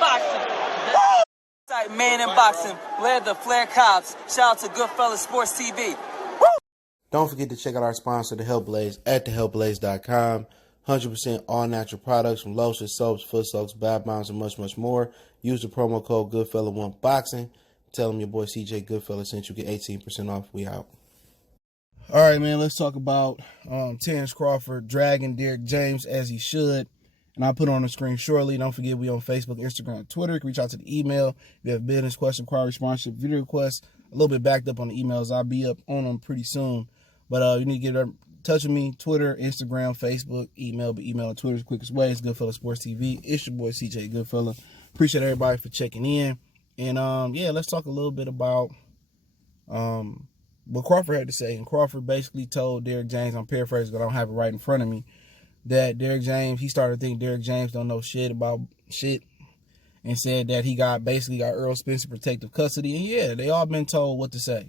boxing. Man in boxing, led the Flair Cops. Shout out to Goodfellas Sports TV. Woo! Don't forget to check out our sponsor, The Health Blaze, at thehealthblaze.com. 100% all natural products from lotions, soaps, foot soaks, bath bombs, and much, much more. Use the promo code Goodfella1Boxing. Tell them your boy CJ Goodfella sent you. Get 18% off. We out. All right, man, let's talk about Terence Crawford dragging Derrick James as he should. And I'll put it on the screen shortly. Don't forget, we on Facebook, Instagram, and Twitter. You can reach out to the email. If you have business question, inquiry, sponsorship, video requests, a little bit backed up on the emails. I'll be up on them pretty soon. But you need to get in touch with me. Twitter, Instagram, Facebook, email. But email and Twitter is the quickest way. It's Goodfella Sports TV. It's your boy, CJ Goodfella. Appreciate everybody for checking in. And, yeah, let's talk a little bit about what Crawford had to say. And Crawford basically told Derrick James, I'm paraphrasing because I don't have it right in front of me, that Derrick James, he started to think Derrick James don't know shit about shit, and said that he basically got Errol Spence in protective custody. And yeah, they all been told what to say.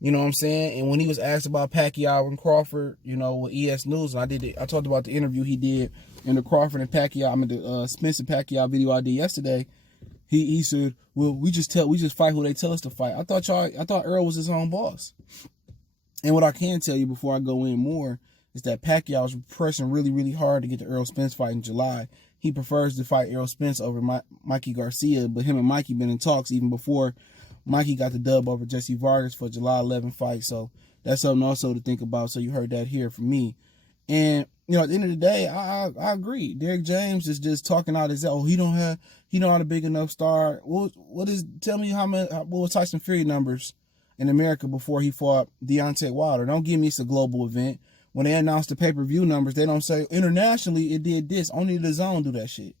You know what I'm saying? And when he was asked about Pacquiao and Crawford, you know, with ES News, and I talked about the interview he did in the Crawford and Pacquiao, the Spence and Pacquiao video I did yesterday. He said, well, we just fight who they tell us to fight. I thought Errol was his own boss. And what I can tell you before I go in more is that Pacquiao was pressing really, really hard to get the Errol Spence fight in July. He prefers to fight Errol Spence over Mikey Garcia, but him and Mikey been in talks even before Mikey got the dub over Jesse Vargas for July 11 fight. So that's something also to think about. So you heard that here from me. And, you know, at the end of the day, I agree. Derrick James is just talking out his, he not a big enough star. Tell me what was Tyson Fury numbers in America before he fought Deontay Wilder? Don't give me it's a global event. When they announce the pay-per-view numbers, they don't say internationally it did this. Only the zone do that shit.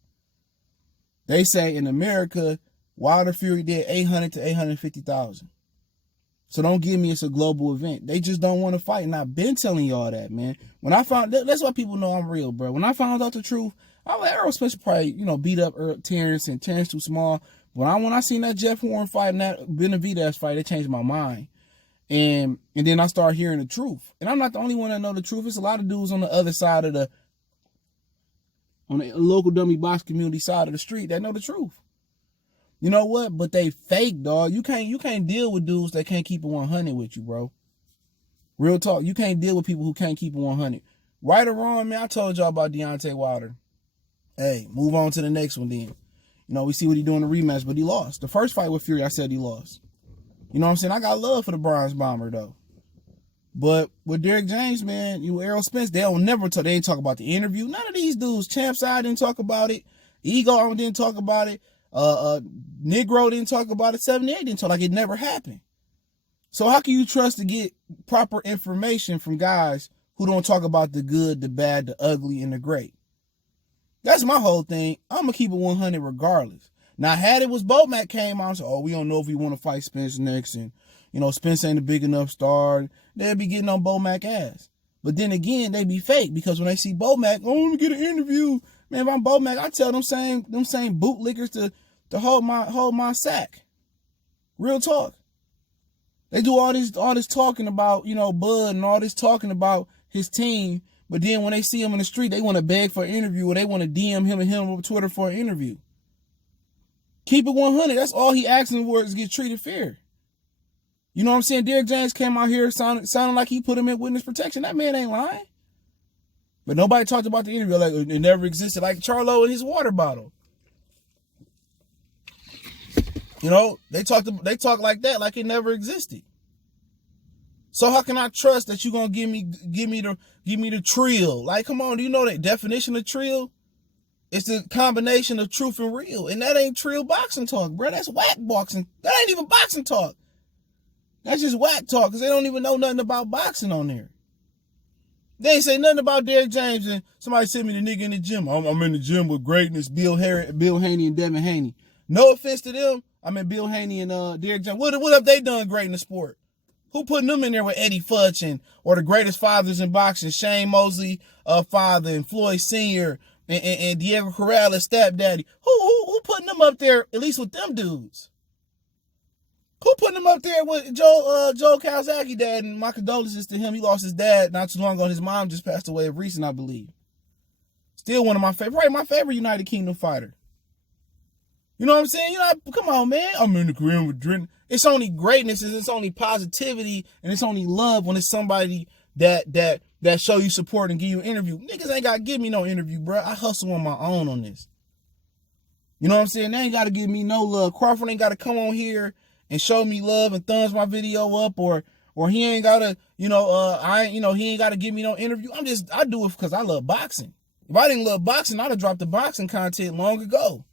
They say in America, Wilder Fury did 800 to 850,000. So don't give me it's a global event. They just don't want to fight. And I've been telling y'all that, man. When I found that's why people know I'm real, bro. When I found out the truth, I was like, Errol Spence probably, beat up Terence, and Terence too small. When I seen that Jeff Warren fight and that Benavidez fight, it changed my mind. And then I started hearing the truth. And I'm not the only one that know the truth. It's a lot of dudes on the other side on the local dummy box community side of the street that know the truth. You know what? But they fake, dog. You can't deal with dudes that can't keep it 100 with you, bro. Real talk. You can't deal with people who can't keep it 100. Right or wrong, man, I told y'all about Deontay Wilder. Hey, move on to the next one then. We see what he do in the rematch, but he lost. The first fight with Fury, I said he lost. You know what I'm saying? I got love for the bronze bomber, though. But with Derrick James, man, Errol Spence, they ain't talk about the interview. None of these dudes. Champ Side didn't talk about it. Ego didn't talk about it. Negro didn't talk about it. 78 didn't talk, like it never happened. So how can you trust to get proper information from guys who don't talk about the good, the bad, the ugly, and the great? That's my whole thing. I'm going to keep it 100 regardless. Now, had it was Bomac came out and said, we don't know if we want to fight Spence next, and, Spence ain't a big enough star, they'd be getting on Bomac ass. But then again, they be fake, because when they see Bomac, let me get an interview. Man, if I'm Bomac, I tell them same bootlickers to hold my sack. Real talk. They do all this talking about, Bud, and all this talking about his team, but then when they see him in the street, they want to beg for an interview, or they want to DM him on Twitter for an interview. Keep it 100. That's all he asking for, is get treated fair. You know what I'm saying? Derrick James came out here sounding like he put him in witness protection. That man ain't lying. But nobody talked about the interview like it never existed, like Charlo and his water bottle. They talk like that, like it never existed. So how can I trust that you're gonna give me the trill? Like, come on, do you know the definition of trill? It's the combination of truth and real. And that ain't trill boxing talk, bro. That's whack boxing. That ain't even boxing talk. That's just whack talk, because they don't even know nothing about boxing on there. They ain't say nothing about Derrick James, and somebody sent me the nigga in the gym. I'm in the gym with greatness, Bill Haney and Devin Haney. No offense to them. Bill Haney and Derrick James. What have they done great in the sport? Who putting them in there with Eddie Futch or the greatest fathers in boxing, Shane Mosley, father, and Floyd Sr., and Diego Corrales, stepdaddy? Who putting them up there, at least with them dudes? Who putting them up there with Joe Kawasaki dad? And my condolences to him. He lost his dad not too long ago. His mom just passed away of recent, I believe. Still one of my favorite, probably my favorite United Kingdom fighter. You know what I'm saying? You know, come on, man. I'm in the Korean with Drenton. It's only greatness, and it's only positivity, and it's only love when it's somebody that show you support and give you an interview. Niggas ain't got to give me no interview, bro. I hustle on my own on this. You know what I'm saying? They ain't got to give me no love. Crawford ain't got to come on here and show me love and thumbs my video up, or he ain't got to, he ain't got to give me no interview. I do it because I love boxing. If I didn't love boxing, I'd have dropped the boxing content long ago.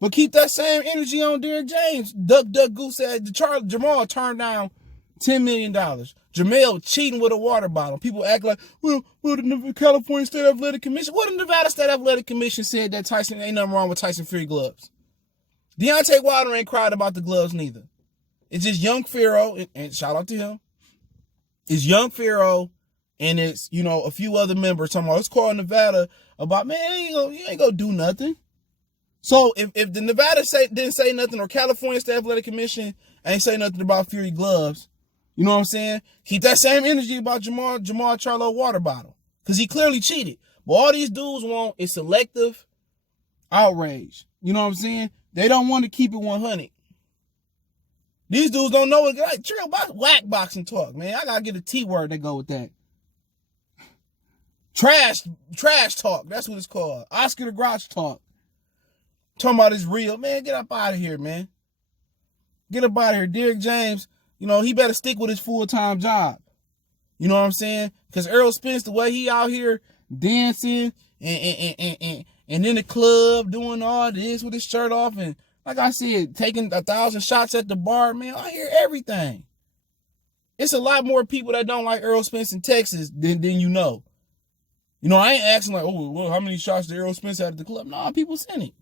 But keep that same energy on Derrick James. Duck Goose said Jamal turned down $10 million. Jamel cheating with a water bottle. People act like, well, the California State Athletic Commission. What the Nevada State Athletic Commission said that Tyson ain't nothing wrong with Tyson Fury gloves. Deontay Wilder ain't cried about the gloves neither. It's just Young Pharaoh, and shout out to him. It's Young Pharaoh, and it's, a few other members talking about, let's call Nevada about, man, you ain't gonna do nothing. So if the Nevada didn't say nothing, or California State Athletic Commission ain't say nothing about Fury gloves, you know what I'm saying? Keep that same energy about Jamal Charlo water bottle, because he clearly cheated. But all these dudes want is selective outrage. You know what I'm saying? They don't want to keep it 100. These dudes don't know what like whack boxing talk, man. I gotta get a T word that go with that. Trash talk. That's what it's called. Oscar the Grouch talk. Talking about it's real. Man, get up out of here, man. Get up out of here. Derrick James, he better stick with his full-time job. You know what I'm saying? Because Errol Spence, the way he out here dancing and in the club doing all this with his shirt off, and like I said, taking 1,000 shots at the bar, man, I hear everything. It's a lot more people that don't like Errol Spence in Texas than you know. I ain't asking like, oh, well, how many shots did Errol Spence have at the club? Nah, people send it.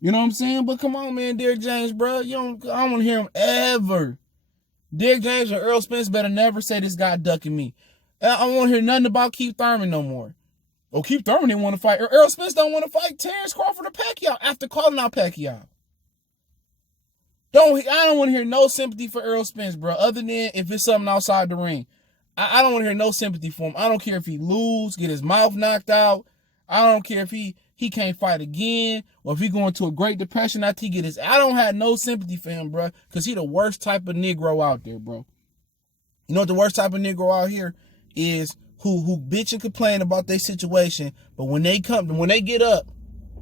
You know what I'm saying? But come on, man, Derrick James, bro. I don't want to hear him ever. Derrick James or Errol Spence better never say this guy ducking me. I don't want to hear nothing about Keith Thurman no more. Oh, Keith Thurman didn't want to fight. Errol Spence don't want to fight Terence, Crawford, or Pacquiao after calling out Pacquiao. I don't want to hear no sympathy for Errol Spence, bro, other than if it's something outside the ring. I don't want to hear no sympathy for him. I don't care if he lose, get his mouth knocked out. I don't care if he can't fight again, or if he go into a Great Depression after he get his. I don't have no sympathy for him, bro, because he the worst type of Negro out there, bro. You know what the worst type of Negro out here is? Who bitch and complain about their situation, but when they get up,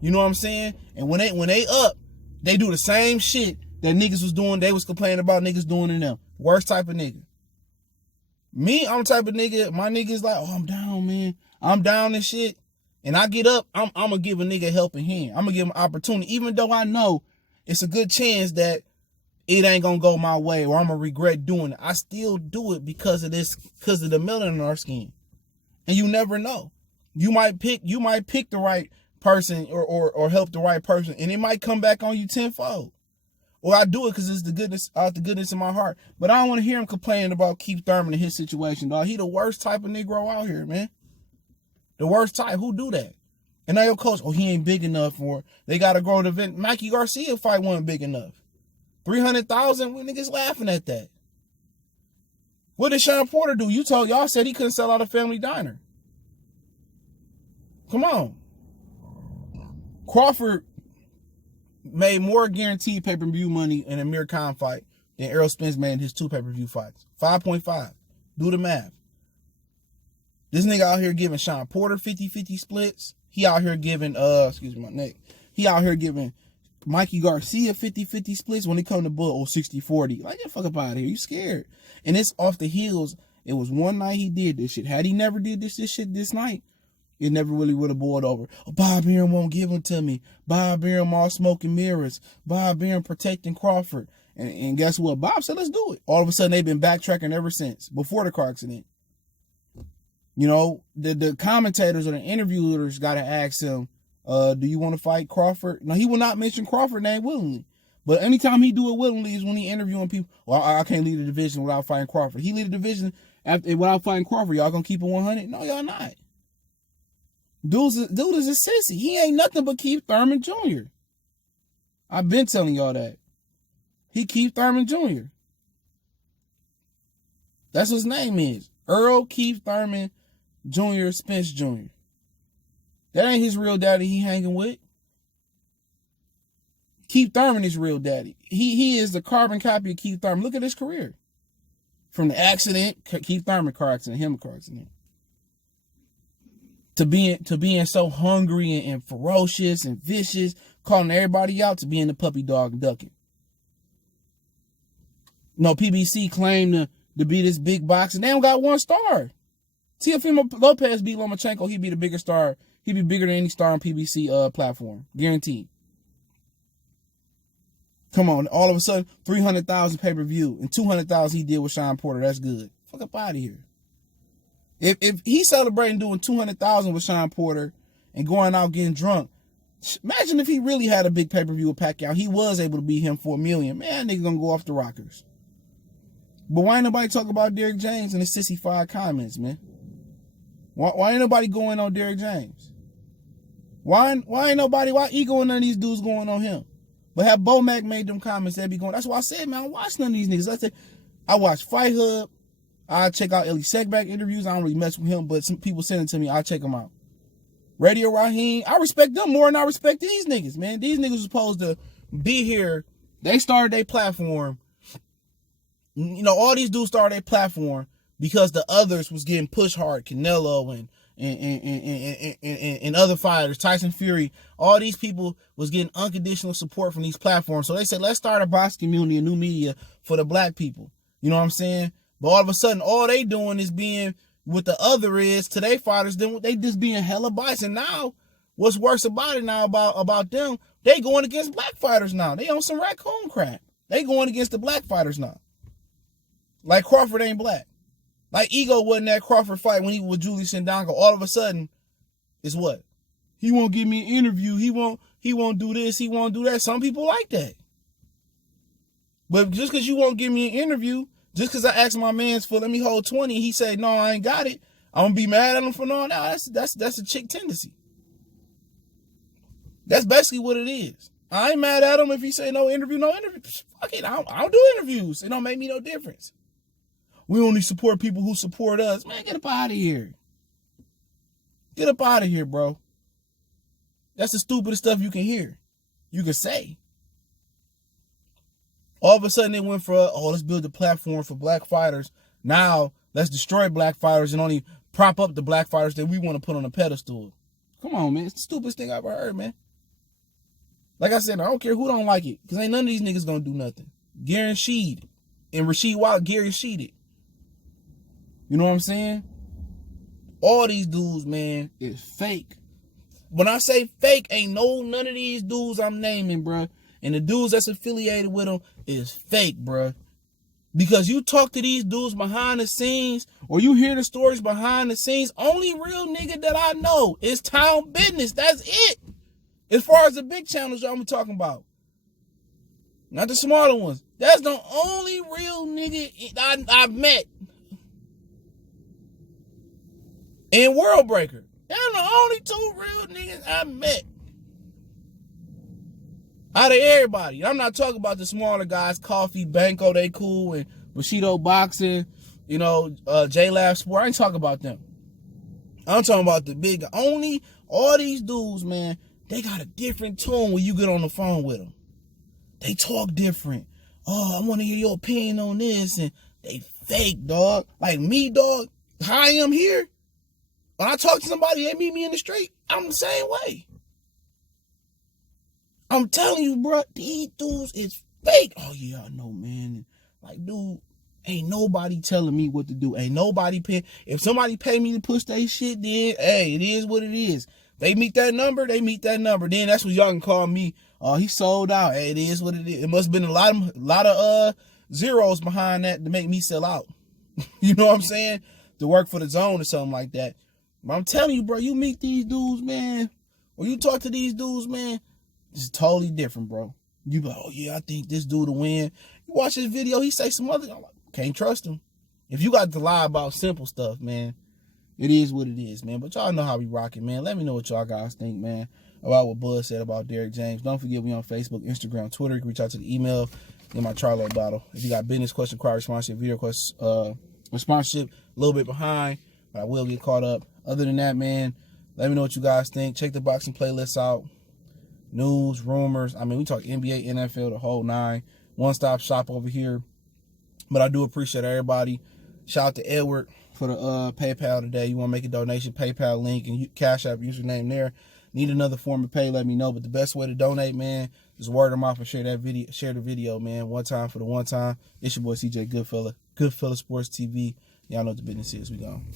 you know what I'm saying? And when they up, they do the same shit that niggas was doing, they was complaining about niggas doing to them. Worst type of nigga. Me, I'm the type of nigga, my niggas like, oh, I'm down, man. I'm down and shit. And I get up, I'm gonna give a nigga a helping hand. I'm gonna give him an opportunity, even though I know it's a good chance that it ain't gonna go my way or I'm gonna regret doing it. I still do it because of the melanin in our skin. And you never know. You might pick the right person or help the right person, and it might come back on you tenfold. Or I do it because it's the goodness in my heart. But I don't want to hear him complaining about Keith Thurman and his situation, dog. He the worst type of Negro out here, man. The worst type. Who do that? And now your coach, he ain't big enough, or they got to grow the event. Mikey Garcia fight wasn't big enough. 300,000, we niggas laughing at that. What did Sean Porter do? Y'all said he couldn't sell out a Family Diner. Come on. Crawford made more guaranteed pay-per-view money in a Amir Khan fight than Errol Spence made in his 2 pay-per-view fights. 5.5. Do the math. This nigga out here giving Sean Porter 50-50 splits. He out here giving, He out here giving Mikey Garcia 50-50 splits when it come to bull 60-40. Like, get the fuck up out of here. You scared. And it's off the heels. It was one night he did this shit. Had he never did this shit this night, it never really would have boiled over. Oh, Bob Arum won't give them to me. Bob Arum all smoking mirrors. Bob Arum protecting Crawford. And guess what? Bob said, let's do it. All of a sudden, they've been backtracking ever since, before the car accident. The commentators or the interviewers got to ask him, do you want to fight Crawford? No, he will not mention Crawford name willingly. But anytime he do it willingly is when he interviewing people. Well, I can't lead the division without fighting Crawford. He lead the division without fighting Crawford. Y'all gonna keep it 100? No, y'all not. Dude is a sissy. He ain't nothing but Keith Thurman Jr. I've been telling y'all that. He Keith Thurman Jr. That's what his name is. Earl Keith Thurman Jr. Spence Jr. That ain't his real daddy he hanging with. Keith Thurman is real daddy. He is the carbon copy of Keith Thurman. Look at his career. From the accident, Keith Thurman car accident, him a car accident, to being so hungry and ferocious and vicious, calling everybody out, to being the puppy dog and ducking. No, PBC claimed to be this big box, and they don't got 1 star. Teofimo Lopez beat Lomachenko, he'd be the bigger star. He'd be bigger than any star on PBC platform. Guaranteed. Come on, all of a sudden, 300,000 pay-per-view and 200,000 he did with Sean Porter. That's good. Fuck up out of here. If he's celebrating doing 200,000 with Sean Porter and going out getting drunk, imagine if he really had a big pay-per-view with Pacquiao. He was able to beat him for $1 million. Man, nigga gonna go off the rockers. But why ain't nobody talk about Derrick James in the sissy-fied comments, man? Why ain't nobody going on Derrick James? Why ego and none of these dudes going on him? But have Bo Mac made them comments, they'd be going. That's why I said, man, I don't watch none of these niggas. I watch Fight Hub. I check out Ellie Seckback interviews. I don't really mess with him, but some people send it to me. I check them out. Radio Raheem, I respect them more than I respect these niggas, man. These niggas are supposed to be here. They started their platform. You know, all these dudes started their platform because the others was getting pushed hard. Canelo and other fighters, Tyson Fury, all these people was getting unconditional support from these platforms. So they said, let's start a box community, a new media for the black people. You know what I'm saying? But all of a sudden, all they doing is being what the other is to their fighters. Then they just being hella biased. And now, what's worse about it now about them, they going against black fighters now. They on some raccoon crap. They going against the black fighters now. Like Crawford ain't black. Like Ego wasn't that Crawford fight when he was with Julius Sendanko. All of a sudden, it's what? He won't give me an interview. He won't do this. He won't do that. Some people like that. But just because you won't give me an interview, just because I asked my mans for let me hold 20, he said, no, I ain't got it. I'm going to be mad at him for no. That's a chick tendency. That's basically what it is. I ain't mad at him if he say no interview. Fuck it. I don't do interviews. It don't make me no difference. We only support people who support us. Man, get up out of here. Get up out of here, bro. That's the stupidest stuff you can hear. You can say. All of a sudden it went for, let's build a platform for black fighters. Now, let's destroy black fighters and only prop up the black fighters that we want to put on a pedestal. Come on, man. It's the stupidest thing I've ever heard, man. Like I said, I don't care who don't like it, because ain't none of these niggas going to do nothing. Guaranteed. And Rasheed Wild guaranteed it. You know what I'm saying? All these dudes, man, is fake. When I say fake, ain't none of these dudes I'm naming, bruh. And the dudes that's affiliated with them is fake, bruh. Because you talk to these dudes behind the scenes, or you hear the stories behind the scenes, only real nigga that I know is Town Business. That's it. As far as the big channels I'm talking about. Not the smaller ones. That's the only real nigga I've met. And World Breaker. They're the only 2 real niggas I met. Out of everybody. I'm not talking about the smaller guys. Coffee, Banco, they cool. And Bushido Boxing. You know, J-Lab Sport. I ain't talking about them. I'm talking about the big. All these dudes, man, they got a different tone when you get on the phone with them. They talk different. Oh, I want to hear your opinion on this. And they fake, dog. Like me, dog. How I am here. When I talk to somebody, they meet me in the street, I'm the same way. I'm telling you, bro, these dudes is fake. Oh, yeah, I know, man. Like, dude, ain't nobody telling me what to do. Ain't nobody paying. If somebody pay me to push their shit, then, hey, it is what it is. They meet that number, they meet that number. Then that's what y'all can call me. He sold out. Hey, it is what it is. It must have been a lot of zeros behind that to make me sell out. You know what I'm saying? To work for the zone or something like that. But I'm telling you, bro, you meet these dudes, man, or you talk to these dudes, man, it's totally different, bro. You be like, oh, yeah, I think this dude will win. You watch this video, he say some other, I'm like, can't trust him. If you got to lie about simple stuff, man, it is what it is, man. But y'all know how we rocking, man. Let me know what y'all guys think, man, about what Buzz said about Derrick James. Don't forget we on Facebook, Instagram, Twitter. You can reach out to the email in my Charlo bottle. If you got business question, require sponsorship, video question, sponsorship, a little bit behind, but I will get caught up. Other than that, man, let me know what you guys think. Check the boxing playlist out. news, rumors. I mean, we talk NBA, NFL, the whole nine. One-stop shop over here. But I do appreciate everybody. Shout out to Edward for the PayPal today. You want to make a donation, PayPal link and Cash App username there. Need another form of pay, let me know. But the best way to donate, man, is word of mouth and share the video, man. One time for the one time. It's your boy CJ Goodfella. Goodfella Sports TV. Y'all know what the business is. We gone.